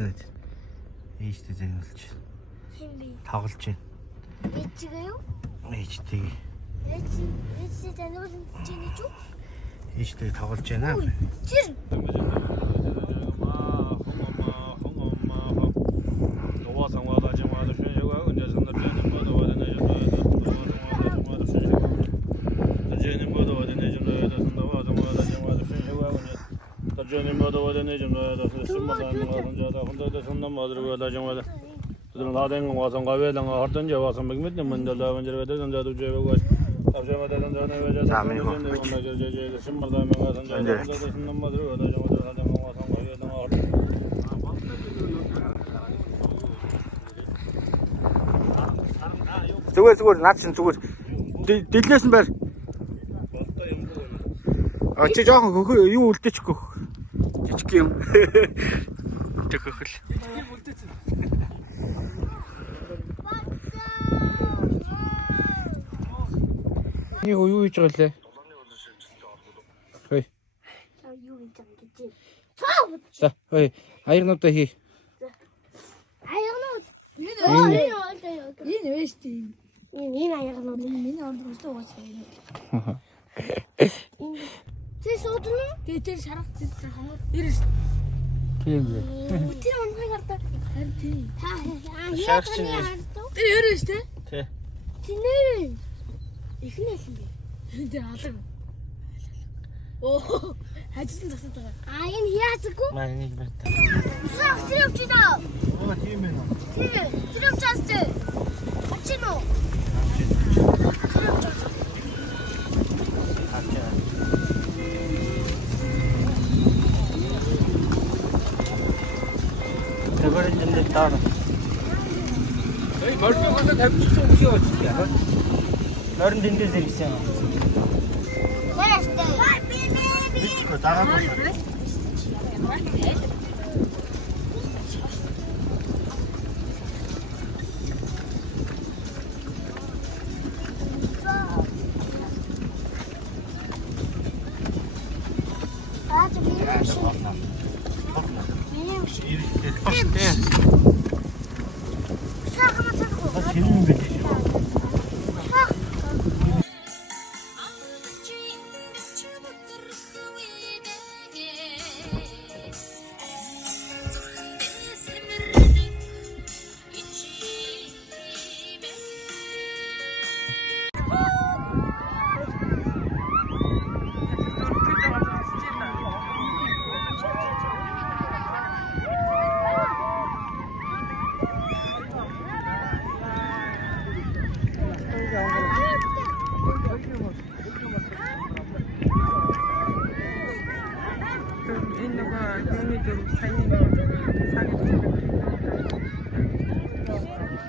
байна. Ээжтэй загнуулж байна. Хин би. Тоглож байна. Ээжгээ юу? Ээжтэйг. Ээжээ загнуулж чинь ч юу? Ээжтэй тоглож байна. Чир. Зүгээр наад чинь зүгээр дэлнээс нь байр. Чи жоохон хөхөө юу үлдээчихгүй. Жижиг юм. Жохохол. Юу хийж байгаа лээ? Хөөе. Юу хийж байгаа гэж. За, хөөе. Аягнуудаа хий. Аягнууд. Энэ вэшти. Энэ аягнууд. Миний орд өстө уусаа. Тэ суудна. Тэр шарах зэт хамаа. Ирээс. Тийм үү. Тэр онхыг гартаа. Харин тийм. Шарах чинь. Тэр ирээс тэ? Тэ. Тинээ. Ихнээс юм бэ. Тэ алга. Оо, хажсан засаад байгаа. Энэ яацгүй? Маа нэг бат. Усаа тэр явж даа. Аа тийм ээ. Тэр явж aastэ. Очиж нөө. Тэгвэл энэ таа. Эй, 멀쩡한데 тавьчихсан юм шиг байна. Норн дэндээс ирсэн. Нэстэ. Бичгөө дагаад байна.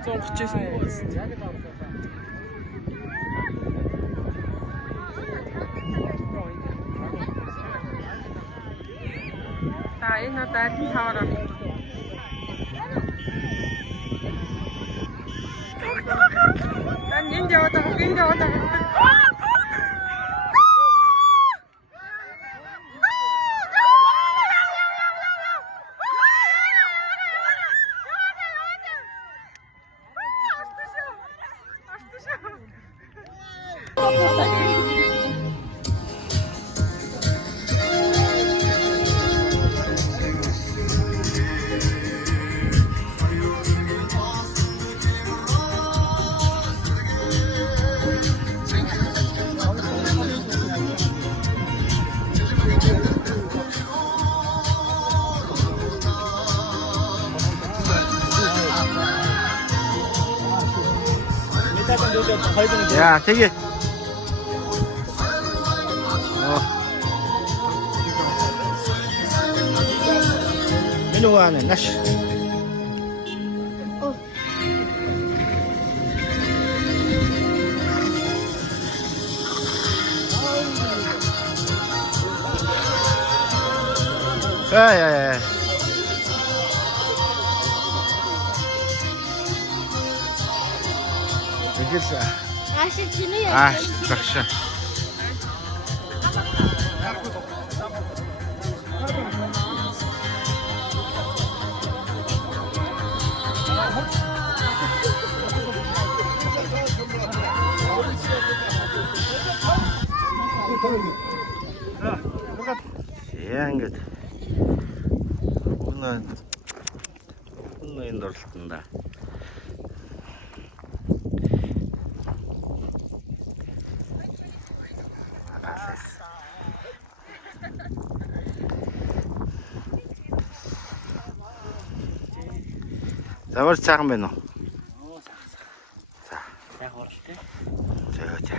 좀 붙여있는 거 같습니다. 자, энэ одоо аль нь таваар авах. 난 энд яваад байгаа. 야, 되게. 이놈 안에 나시. 야. 알겠어. 아시지는 아, 박수. Яа ингээд энэ дурлалтанда Замар цаахан байна уу? Оо сах. За. Яг оролтой. За.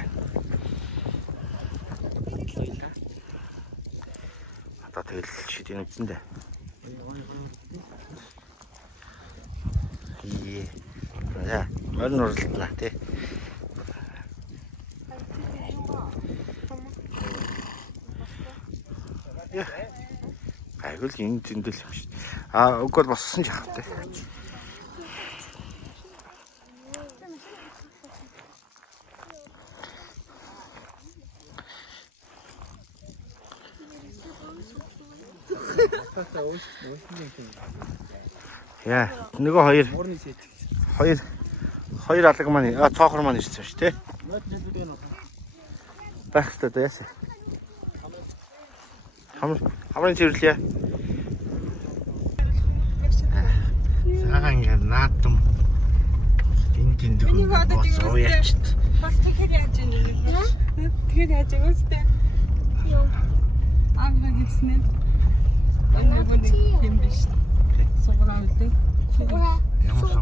Одоо тэгэл шидийн үстэндээ. За, морин урлална тий. Айгуул энэ зөндөл юм шиг. Уг бол боссон ч яах вэ? Яа, нөгөө хоёр алга маань цоохор маань ирсэн шүү дээ. Байх хэрэгтэй дээ яасан. Хамрын цэвэрлэе. Сага ингээд наадам. Энд боцоо ячт. Бас тэгэхээр яаж юм бэ? Тэгэхээр яаж юм бэ? Аавга гиснэ. Юм биш. Суграа үлдээ. Ямар.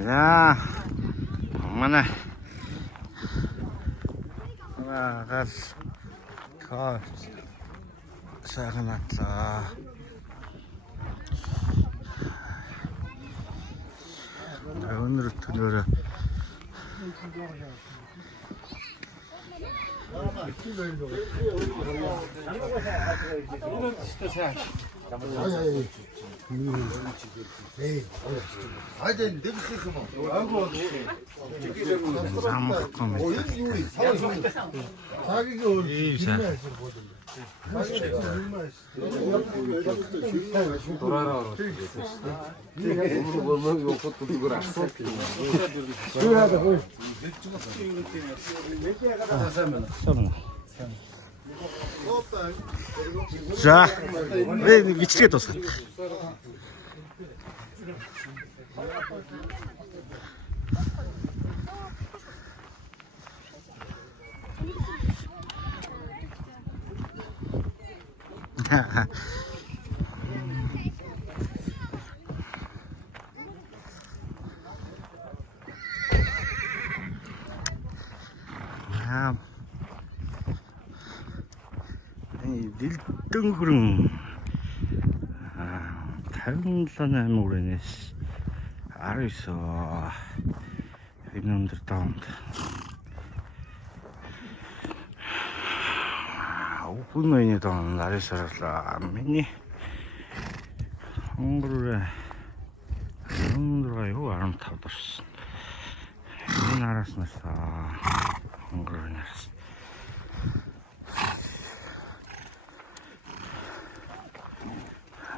Яа. Манай. Гал. Каа. Сайхан атлаа. Өнөр төлөөрөө. За, бичлэгээ дуусгав. Дэлдөнгөрөн 57 хүрэнээс 19 энэ өндөр тоонд Өвгөн үений тоон 19 орлоо. Миний хонгор 15 дорсон. Энэ араас нас хонгор нэрс.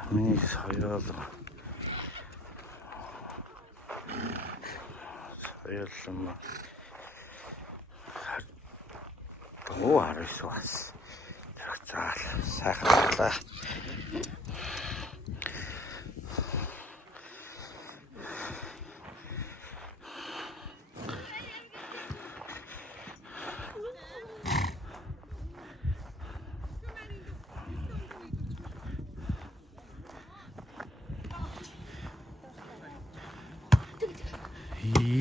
Миний соёл юм. Оо арис бас. Заал сайхан боллоо.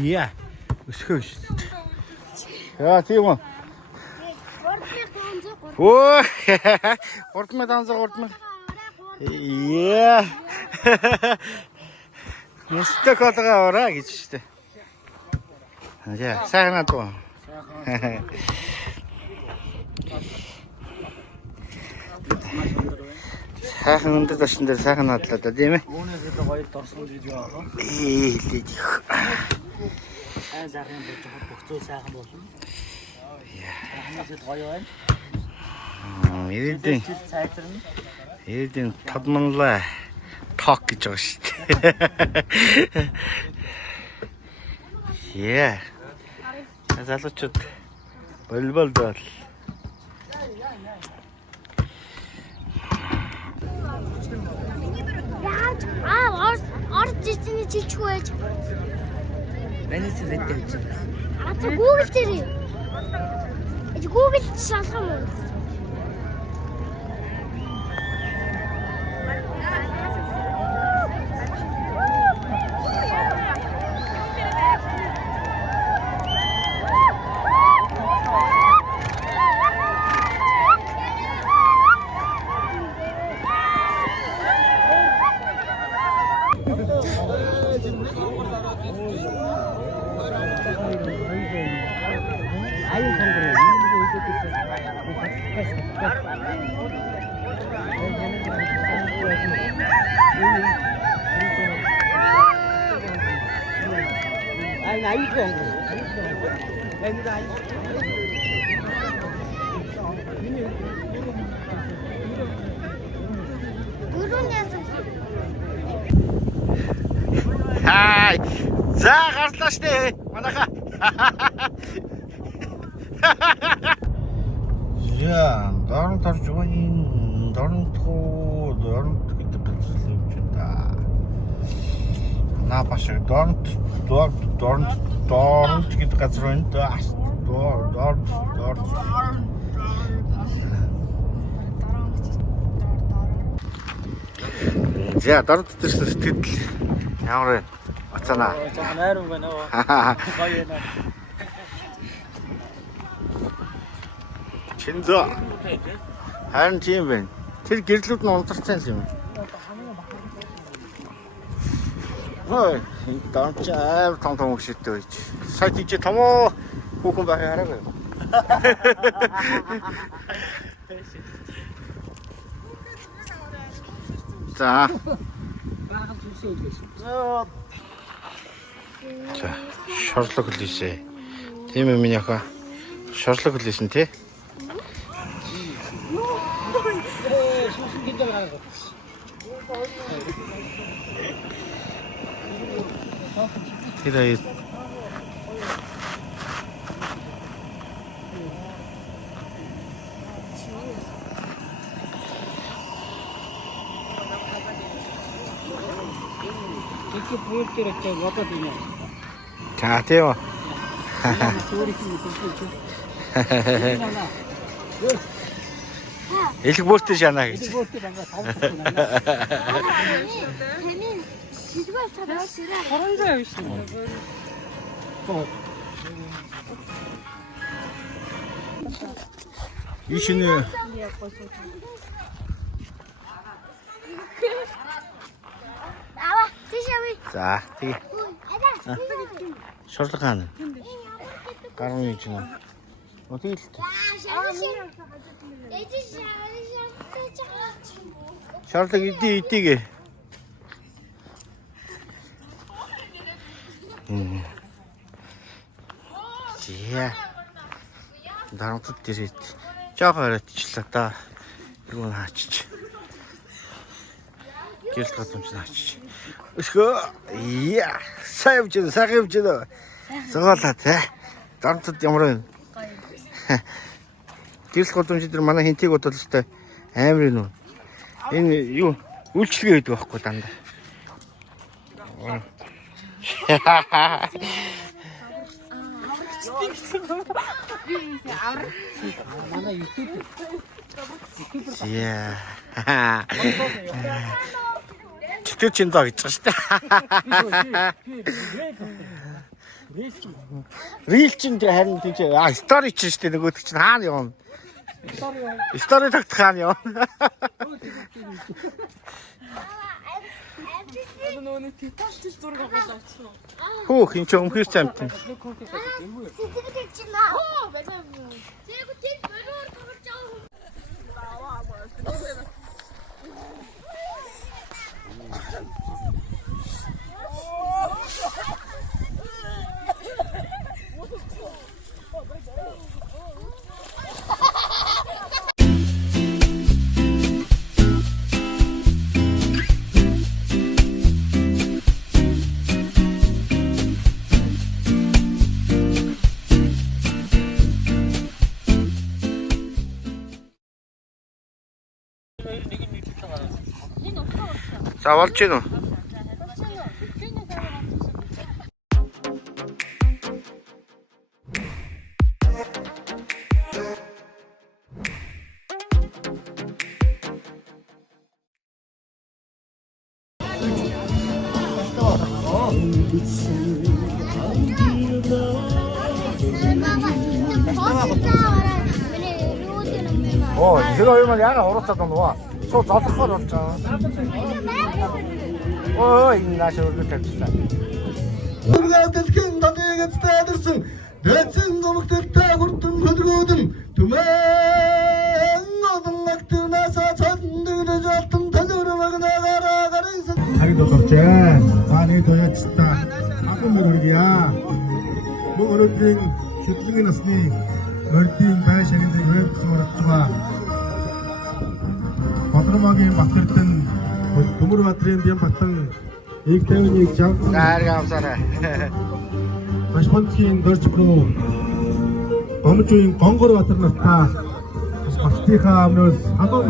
Яа, өсгөө шүү дээ. Яа, тийм үү? Оо, 3500. Яа. Нэстэ колгаа ороо гэж шүү дээ. Яа, сайхан аа. Сайхан өндөр ташин дээр сайхан надлаа да тийм ээ. Үүнээс хэд гоё дорсон гэж байгаа. Лээд. Сайхан болж хөгцөө сайхан болно. Яа. Хэд гоё байна. Ирээдүйн цайзарна. Ирээдүйн тодмонлоо ток гэж байгаа шүү дээ. Яа. Залуучууд волейбол бол ичилчгүй байж. Манайс веттэй гэж. А за Google дээр. Google шалгах юм. Аюу сонгороо энэ Хай. За гарлаа штэ. Манайха. Я, дорн тарж байна. Дорн гэдэг хэлсэн юм чинь да. Наа башиг дорн гэдэг газар байна да. Дорн. За дорн төрсөн сэтгэл ямар вэ? Ацана. жоохон найруу байна оо. Гоё байна. Чинзо. Харин тийм байна. Тэр гэрлүүд нь унтарсан юм. Ой, донч аав том хөшөлтөө байж. Сая тийч томоо хүүхэн байх хараагүй. За. Баган сүсээ үлгээс. За, шорлог хэлээсэ. Тийм ээ миний охин. Шорлог хэлээсэн тий. Сүсэн гэдэг гараад. Тэр аяа. Тэгэ бүртээ ч бодоод байна. За тийм үү. Элэг бүртээ шанаа гэж. Таны шилбэ сараа сэрээ. 300 биш үү? Ишинэ. Ава, тийшээ. За, тэгээ. Ада. Шорлог хаана? Гаруун юм чинь. Өтөл. Шорлог идэгээ. Зя. Дарамтд дээрээ жоохон оройтчлаа да. Юу наачиж. Гэрэлт гадамж наачиж. Өшгөө. Яа. Сайвч сагивч. Зоолаа те. Дарамтд ямар вэ? Гэрэлт гадамж дээр манай хинтийг бодвол өстой амар юм уу? Энэ юу үйлчлэгээ гэдэг байхгүй дандаа. Манай YouTube. Яа. Читгэр чин зоо гэж байгаа шүү дээ. Рил чин тэр харин тийч стори чин шүү дээ нөгөөд чин хаана явна? Стори тагт хаана явна? Нөгөө тэтэлж зураг аваад авчихсан. Хөөх энэ ч өмхөс цамт. Сэтгэл чинь аа. Бэлээ. Зээгүү тэр бөрөөр тоглож байгаа. За болж гин үү? Зэрэг хоёр маань яга урууцаад байна уу? Шууд золгохоор болж байгаа. Энэ нааш өргөд тавьчихлаа. Ургаас дэлхийн дадыг эцтэдэрсэн дэцэн гомгтэлтэй хүртэн хөдгөөдөн түмэн одон актнасаа цандгэрэж алтан талуурмагнаагаараа гарайсан харид болорчээ. За нэг тояцтай агуу мөрөдья. Мөн өнөөдрийн шүтлэг насны мордын бай шагныг вебсэн орж байгаа. Бадрмагийн Баттэрдэн Төмөр Бадрын Бямбатан их тавиныг жавсан. Заарг авсараа. Башбонцгийн дөрж буу Гомжийн Гонгор Батар нартаа Балтийнхаа өмнөөс хадуу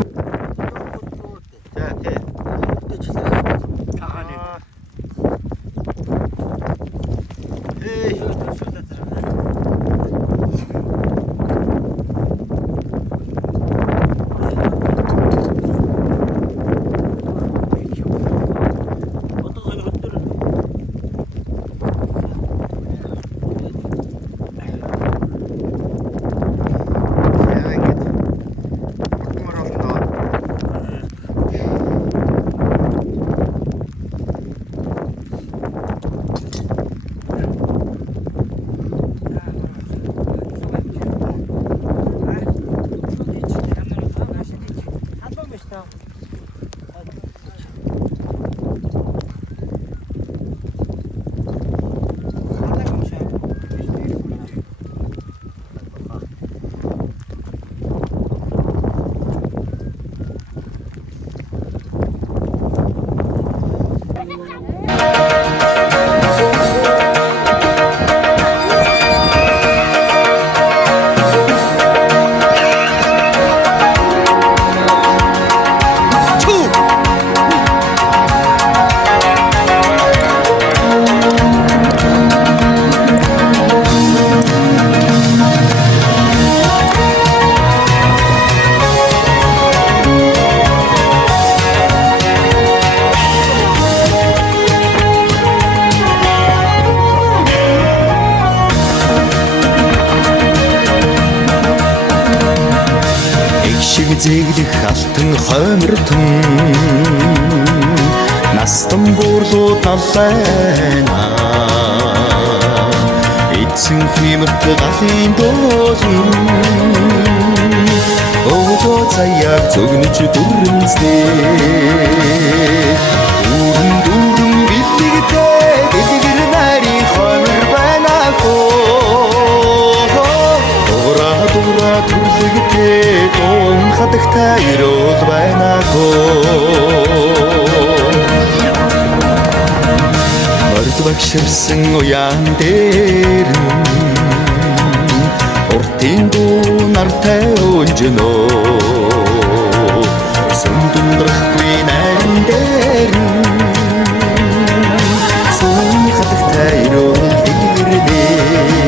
зэглэх алтан хоймортон настан буурлууд наллайна эцэн химэрт галын доолн ого цаяг зөгнөж дүрмсдээ дүүрэн дүүрэн битгтэй дэлгэр нарийн хоймор байна дура түрлэгтэй дун хатагтай ирүүл байна морд багширсан уян дээр уртын дуу нартай өнжнөө сүндүндрахгүй найран дээр сүн хатагтай ирүүл дэлгэрнэ